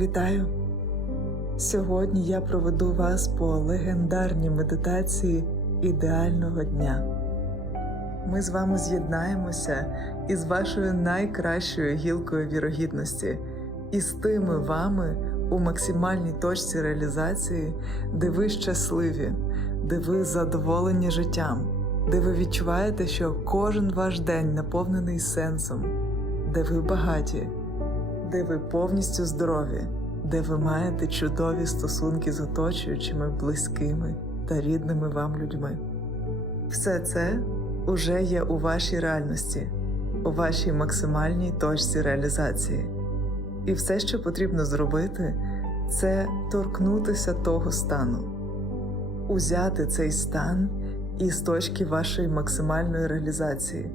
Вітаю! Сьогодні я проведу вас по легендарній медитації ідеального дня. Ми з вами з'єднаємося із вашою найкращою гілкою вірогідності і з тими вами у максимальній точці реалізації, де ви щасливі, де ви задоволені життям, де ви відчуваєте, що кожен ваш день наповнений сенсом, де ви багаті де ви повністю здорові, де ви маєте чудові стосунки з оточуючими, близькими та рідними вам людьми. Все це уже є у вашій реальності, у вашій максимальній точці реалізації. І все, що потрібно зробити, це торкнутися того стану, узяти цей стан із точки вашої максимальної реалізації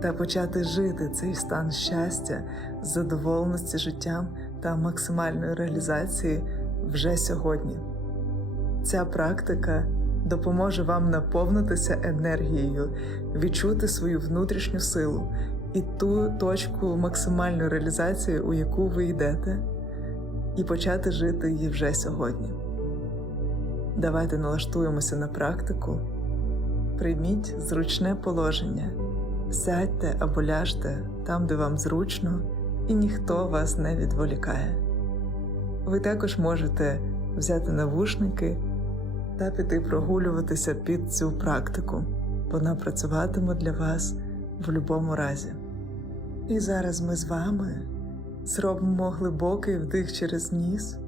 та почати жити цей стан щастя, задоволеності життям та максимальної реалізації вже сьогодні. Ця практика допоможе вам наповнитися енергією, відчути свою внутрішню силу і ту точку максимальної реалізації, у яку ви йдете, і почати жити її вже сьогодні. Давайте налаштуємося на практику. Прийміть зручне положення. Сядьте або ляжте там, де вам зручно, і ніхто вас не відволікає. Ви також можете взяти навушники та піти прогулюватися під цю практику. Вона працюватиме для вас в будь-якому разі. І зараз ми з вами зробимо глибокий вдих через ніс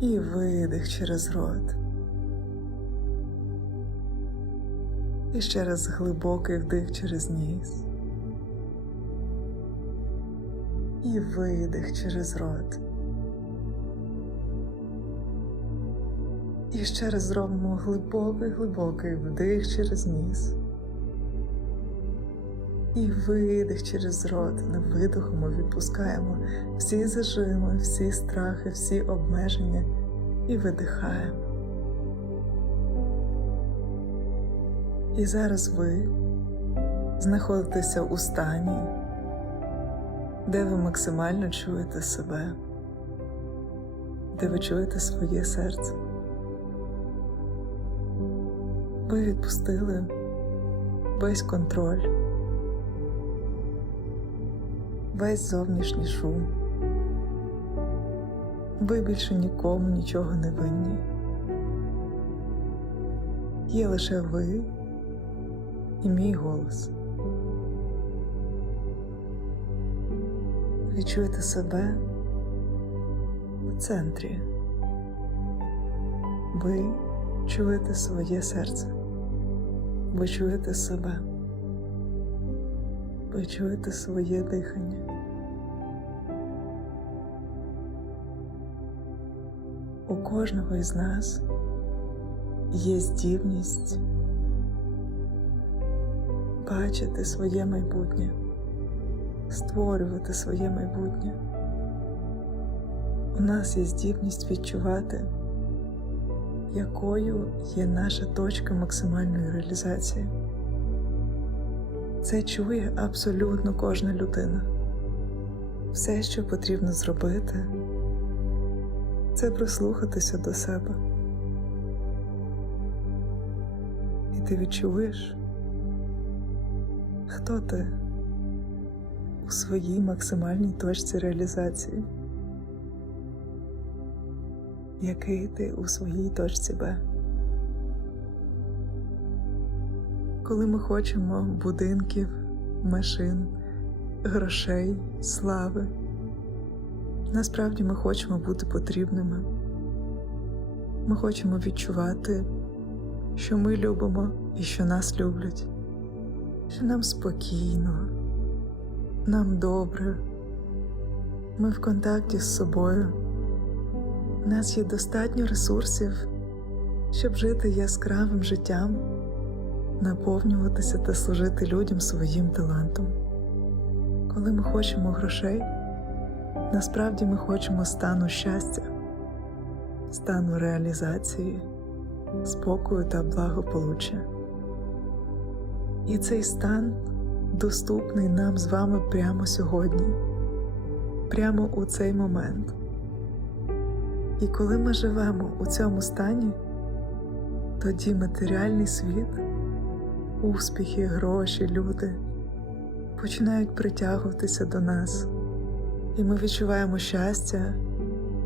і видих через рот. І ще раз глибокий вдих через ніс. І видих через рот. І ще раз зробимо глибокий глибокий вдих через ніс. І видих через рот. На видоху відпускаємо всі зажими, всі страхи, всі обмеження і видихаємо. І зараз ви знаходитеся у стані, де ви максимально чуєте себе, де ви чуєте своє серце. Ви відпустили весь контроль, весь зовнішній шум. Ви більше нікому нічого не винні. Є лише ви і мій голос. Відчуєте себе у центрі. Ви чуєте своє серце. Ви чуєте себе. Ви чуєте своє дихання. У кожного із нас є здібність бачити своє майбутнє, створювати своє майбутнє. У нас є здібність відчувати, якою є наша точка максимальної реалізації. Це чує абсолютно кожна людина. Все, що потрібно зробити, це прислухатися до себе. І ти відчуєш, хто ти у своїй максимальній точці реалізації, який ти у своїй точці Б. Коли ми хочемо будинків, машин, грошей, слави, насправді ми хочемо бути потрібними. Ми хочемо відчувати, що ми любимо і що нас люблять що нам спокійно, нам добре, ми в контакті з собою. У нас є достатньо ресурсів, щоб жити яскравим життям, наповнюватися та служити людям своїм талантом. Коли ми хочемо грошей, насправді ми хочемо стану щастя, стану реалізації, спокою та благополуччя. І цей стан доступний нам з вами прямо сьогодні. прямо у цей момент. І коли ми живемо у цьому стані, тоді матеріальний світ, успіхи, гроші, люди починають притягуватися до нас, і ми відчуваємо щастя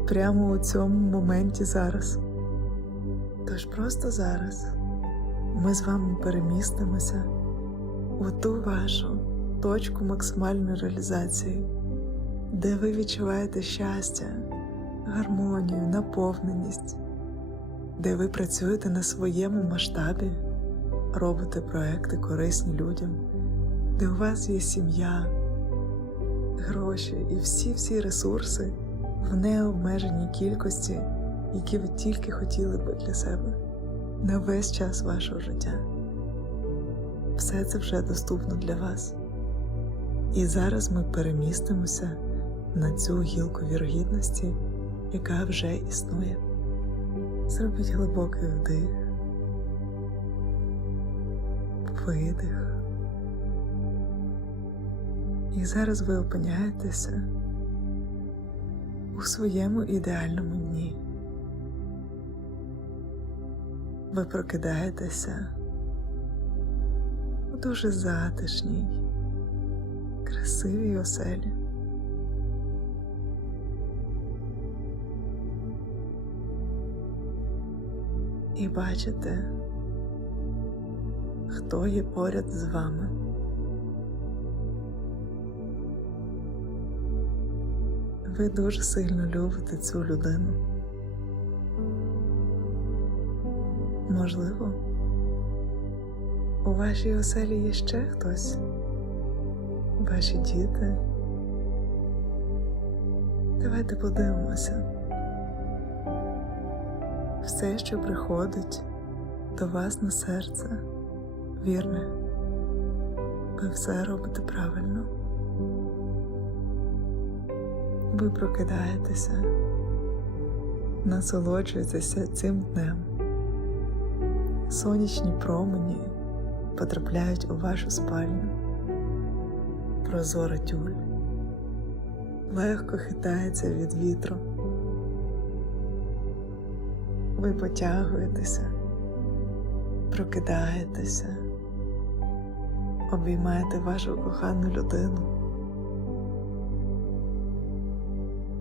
прямо у цьому моменті зараз. Тож просто зараз ми з вами перемістимося у ту вашу точку максимальної реалізації, де ви відчуваєте щастя, гармонію, наповненість, де ви працюєте на своєму масштабі, робите проекти корисні людям, де у вас є сім'я, гроші і всі-всі ресурси в необмеженій кількості, які ви тільки хотіли би для себе на весь час вашого життя. Все це вже доступно для вас. І зараз ми перемістимося на цю гілку вірогідності, яка вже існує. Зробіть глибокий вдих, видих. І зараз ви опиняєтеся у своєму ідеальному дні. Ви прокидаєтеся у дуже затишній, красивій оселі. І бачите, хто є поряд з вами. Ви дуже сильно любите цю людину. Можливо, у вашій оселі є ще хтось, ваші діти. Давайте подивимося. Все, що приходить до вас на серце, вірне, ви все робите правильно. Ви прокидаєтеся, насолоджуєтеся цим днем. Сонячні промені потрапляють у вашу спальню. Прозора тюль легко хитається від вітру. Ви потягуєтеся, прокидаєтеся, обіймаєте вашу кохану людину.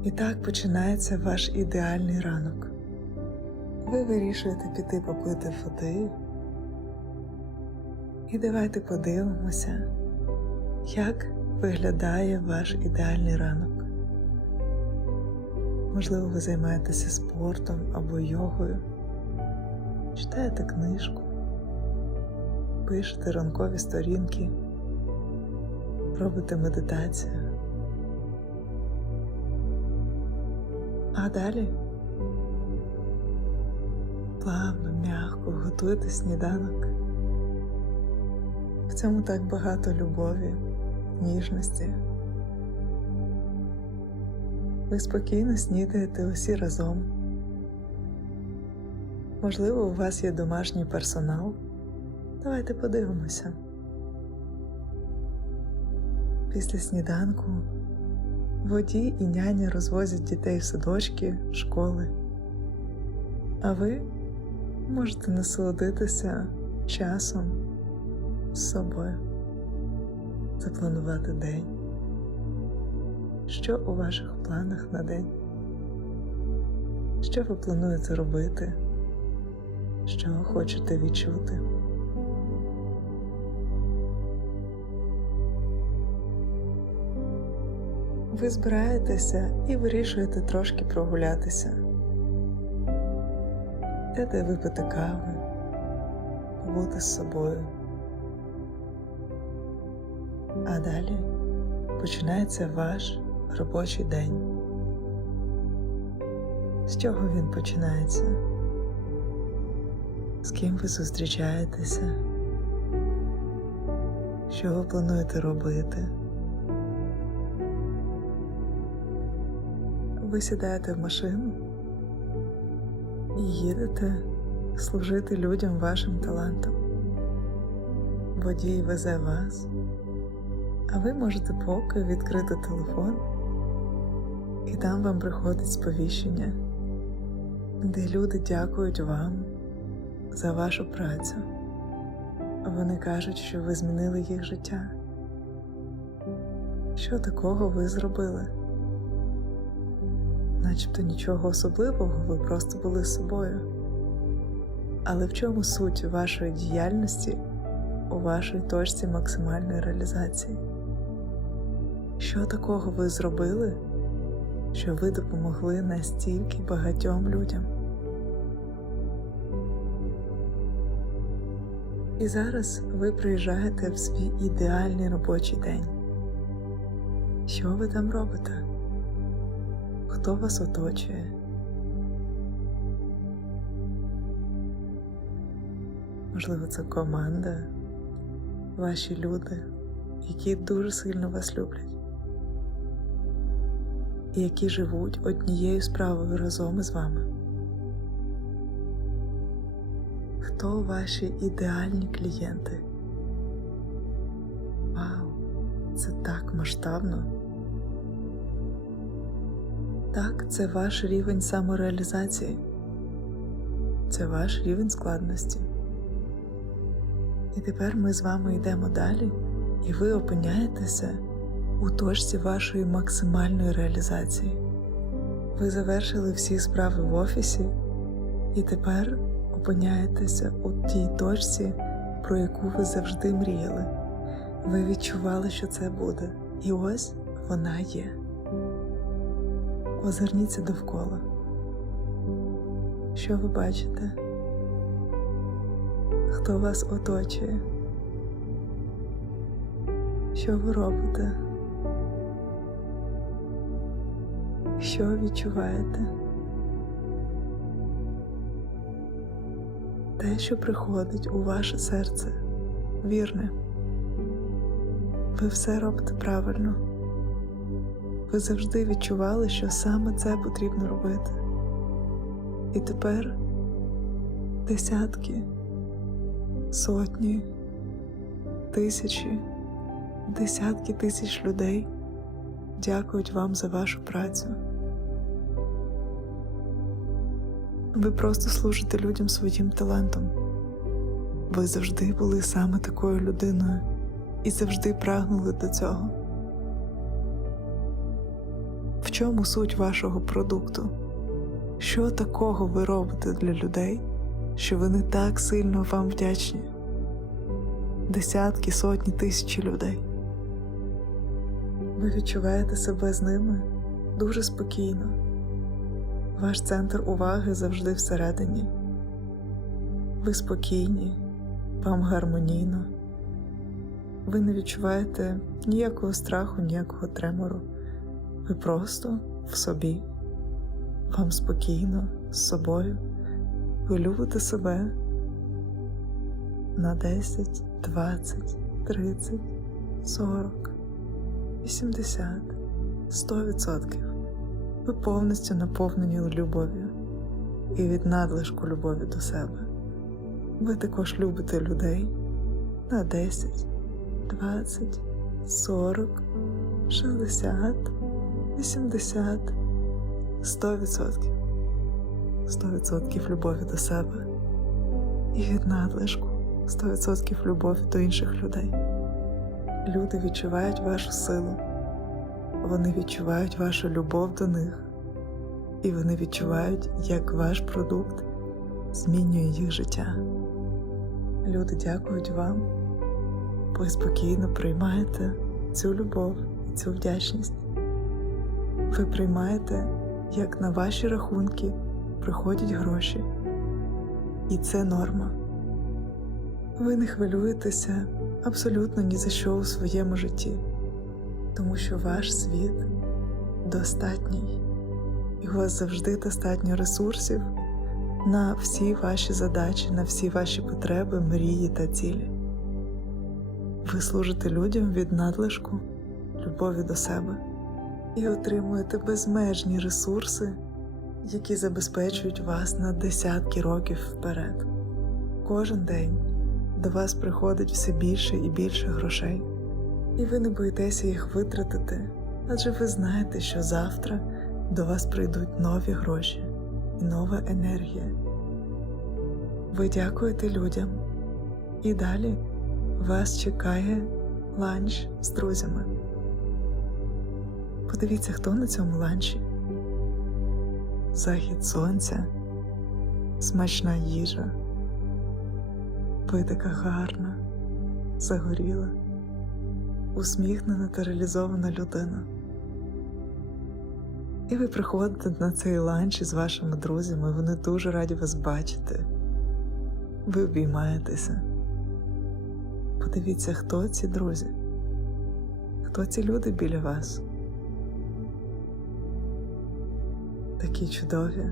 І так починається ваш ідеальний ранок. Ви вирішуєте піти попити води. І давайте подивимося, як виглядає ваш ідеальний ранок. Можливо, ви займаєтеся спортом або йогою, читаєте книжку, пишете ранкові сторінки, робите медитацію. А далі плавно, м'яко готуйте сніданок. В цьому так багато любові, ніжності. Ви спокійно снідаєте усі разом. Можливо, у вас є домашній персонал. Давайте подивимося. Після сніданку водій і няня розвозять дітей в садочки, школи, а ви можете насолодитися часом з собою, запланувати день. Що у ваших планах на день? Що ви плануєте робити? Що хочете відчути? Ви збираєтеся і вирішуєте трошки прогулятися, де випити кави, побути з собою. А далі починається ваш робочий день. З чого він починається? З ким ви зустрічаєтеся? Що ви плануєте робити? Ви сідаєте в машину і їдете служити людям вашим талантом. Водій везе вас, а ви можете поки відкрити телефон І там вам приходить сповіщення, де люди дякують вам за вашу працю. Вони кажуть, що ви змінили їх життя. Що такого ви зробили? Начебто нічого особливого, ви просто були собою. Але в чому суть вашої діяльності у вашій точці максимальної реалізації? Що такого ви зробили, що ви допомогли настільки багатьом людям? І зараз ви приїжджаєте в свій ідеальний робочий день. Що ви там робите? Хто вас оточує? Можливо, це команда, ваші люди, які дуже сильно вас люблять, і які живуть однією справою разом із вами. Хто ваші ідеальні клієнти? Вау, це так масштабно. Так, це ваш рівень самореалізації, це ваш рівень складності. І тепер ми з вами йдемо далі, і ви опиняєтеся у точці вашої максимальної реалізації. Ви завершили всі справи в офісі, і тепер опиняєтеся у тій точці, про яку ви завжди мріяли. Ви відчували, що це буде, і ось вона є. Озирніться довкола. Що ви бачите? Хто вас оточує? Що ви робите? Що відчуваєте? Те, що приходить у ваше серце, вірне. Ви все робите правильно. Ви завжди відчували, що саме це потрібно робити. І тепер десятки, сотні, тисячі, десятки тисяч людей дякують вам за вашу працю. Ви просто служите людям своїм талантом. Ви завжди були саме такою людиною і завжди прагнули до цього. В чому суть вашого продукту? Що такого ви робите для людей, що вони так сильно вам вдячні? Десятки, сотні тисячі людей. Ви відчуваєте себе з ними дуже спокійно. Ваш центр уваги завжди всередині. Ви спокійні, вам гармонійно. Ви не відчуваєте ніякого страху, ніякого тремору. Ви просто в собі, вам спокійно з собою. Ви любите себе на 10, 20, 30, 40, 80, 100%. Ви повністю наповнені любов'ю і від надлишку любові до себе. Ви також любите людей на 10, 20, 40, 60, 80, 100%. 100% любові до себе і від надлишку 100% любові до інших людей. Люди відчувають вашу силу, вони відчувають вашу любов до них, і вони відчувають, як ваш продукт змінює їх життя. Люди дякують вам, ви спокійно приймаєте цю любов і цю вдячність. Ви приймаєте, як на ваші рахунки приходять гроші, і це норма. Ви не хвилюєтеся абсолютно ні за що у своєму житті, тому що ваш світ достатній, і у вас завжди достатньо ресурсів на всі ваші задачі, на всі ваші потреби, мрії та цілі. Ви служите людям від надлишку, любові до себе і отримуєте безмежні ресурси, які забезпечують вас на десятки років вперед. Кожен день до вас приходить все більше і більше грошей, і ви не боїтеся їх витратити, адже ви знаєте, що завтра до вас прийдуть нові гроші і нова енергія. Ви дякуєте людям, і далі вас чекає ланч з друзями. Подивіться, хто на цьому ланчі. Захід сонця, смачна їжа. Ви така гарна, загоріла, усміхнена та реалізована людина. І ви приходите на цей ланч із вашими друзями, вони дуже раді вас бачити. Ви обіймаєтеся. Подивіться, хто ці друзі, хто ці люди біля вас. Такі чудові,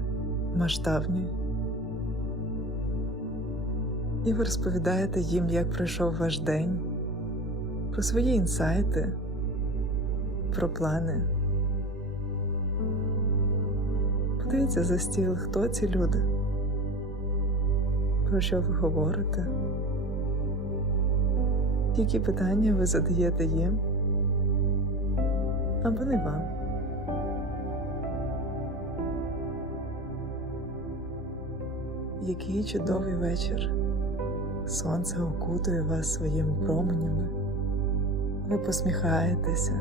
масштабні. І ви розповідаєте їм, як пройшов ваш день, про свої інсайти, про плани. Подивіться за стіл, хто ці люди, про що ви говорите, які питання ви задаєте їм, а вони вам. Який чудовий вечір. Сонце окутує вас своїми променями. Ви посміхаєтеся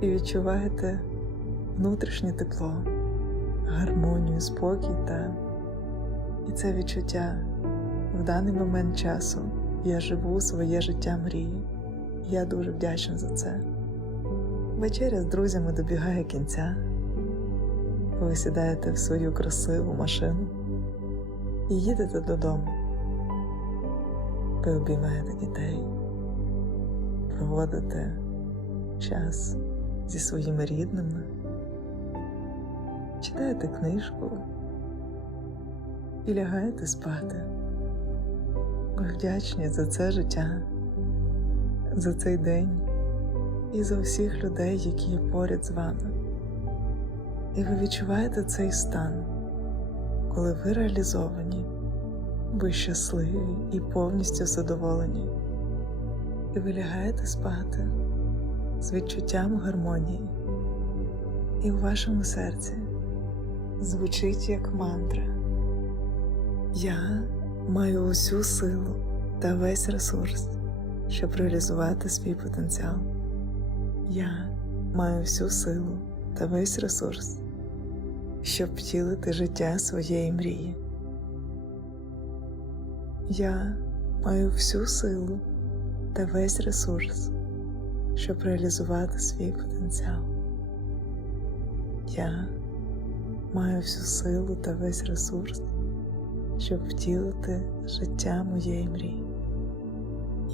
і відчуваєте внутрішнє тепло, гармонію, спокій та і це відчуття в даний момент часу я живу своє життя мрії. Я дуже вдячна за це. Вечеря з друзями добігає кінця. Ви сідаєте в свою красиву машину і їдете додому. Ви обіймаєте дітей, проводите час зі своїми рідними, читаєте книжку і лягаєте спати. Ви вдячні за це життя, за цей день і за всіх людей, які є поряд з вами. І ви відчуваєте цей стан, коли ви реалізовані, ви щасливі і повністю задоволені, і ви лягаєте спати з відчуттям гармонії, і в вашому серці звучить як мантра. Я маю усю силу та весь ресурс, щоб реалізувати свій потенціал. Я маю всю силу та весь ресурс, щоб втілити життя своєї мрії. Я маю всю силу та весь ресурс, щоб реалізувати свій потенціал. Я маю всю силу та весь ресурс, щоб втілити життя моєї мрії.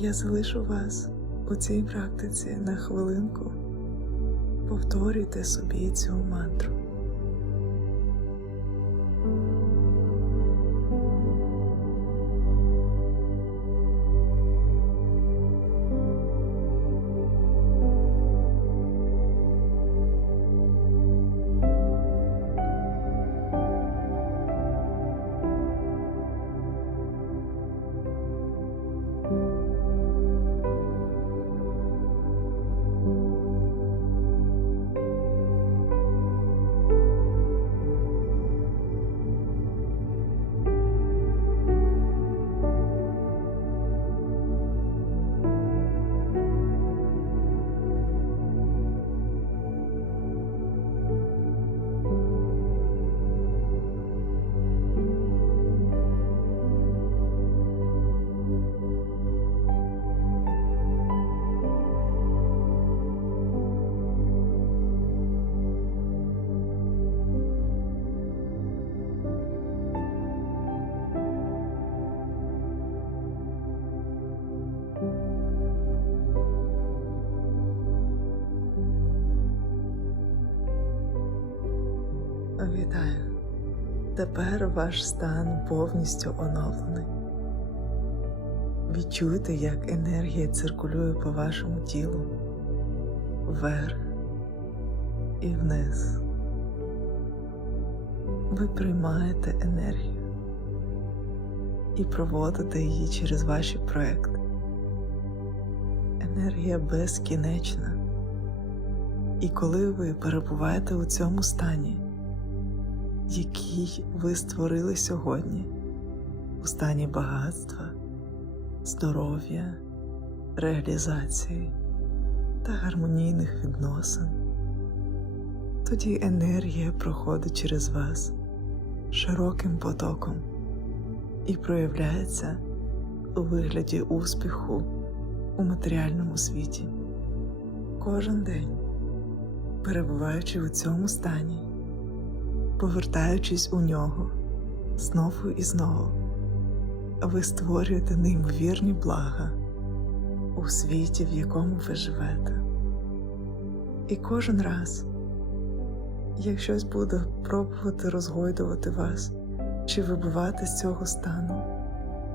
Я залишу вас у цій практиці на хвилинку. Повторюйте собі цю мантру. Тепер ваш стан повністю оновлений. Відчуйте, як енергія циркулює по вашому тілу вверх і вниз. Ви приймаєте енергію і проводите її через ваші проекти. Енергія безкінечна І коли ви перебуваєте у цьому стані, який ви створили сьогодні, у стані багатства, здоров'я, реалізації та гармонійних відносин, тоді енергія проходить через вас широким потоком і проявляється у вигляді успіху у матеріальному світі. Кожен день, перебуваючи у цьому стані, повертаючись у нього знову і знову, ви створюєте неймовірні блага у світі, в якому ви живете. І кожен раз, як щось буде пробувати розгойдувати вас чи вибивати з цього стану,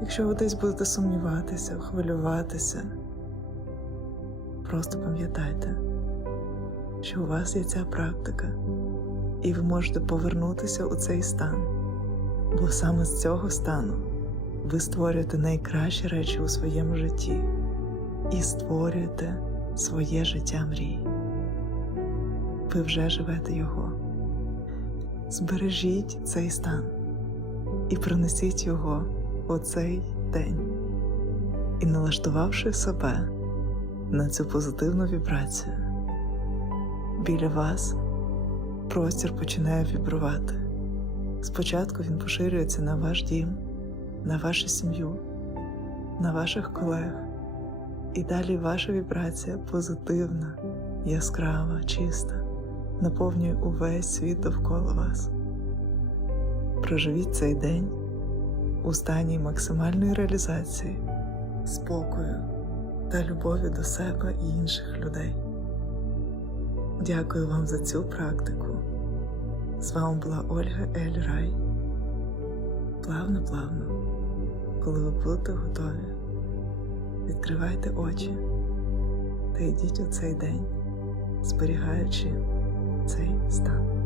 якщо ви десь будете сумніватися, хвилюватися, просто пам'ятайте, що у вас є ця практика, і ви можете повернутися у цей стан, бо саме з цього стану ви створюєте найкращі речі у своєму житті і створюєте своє життя мрії. Ви вже живете його. Збережіть цей стан і принесіть його у цей день. І налаштувавши себе на цю позитивну вібрацію, біля вас простір починає вібрувати. Спочатку він поширюється на ваш дім, на вашу сім'ю, на ваших колег, і далі ваша вібрація позитивна, яскрава, чиста, наповнює увесь світ довкола вас. Проживіть цей день у стані максимальної реалізації, спокою та любові до себе і інших людей. Дякую вам за цю практику. З вами була Ольга Ель Рай. Плавно, плавно, коли ви будете готові, відкривайте очі та йдіть у цей день, зберігаючи цей стан.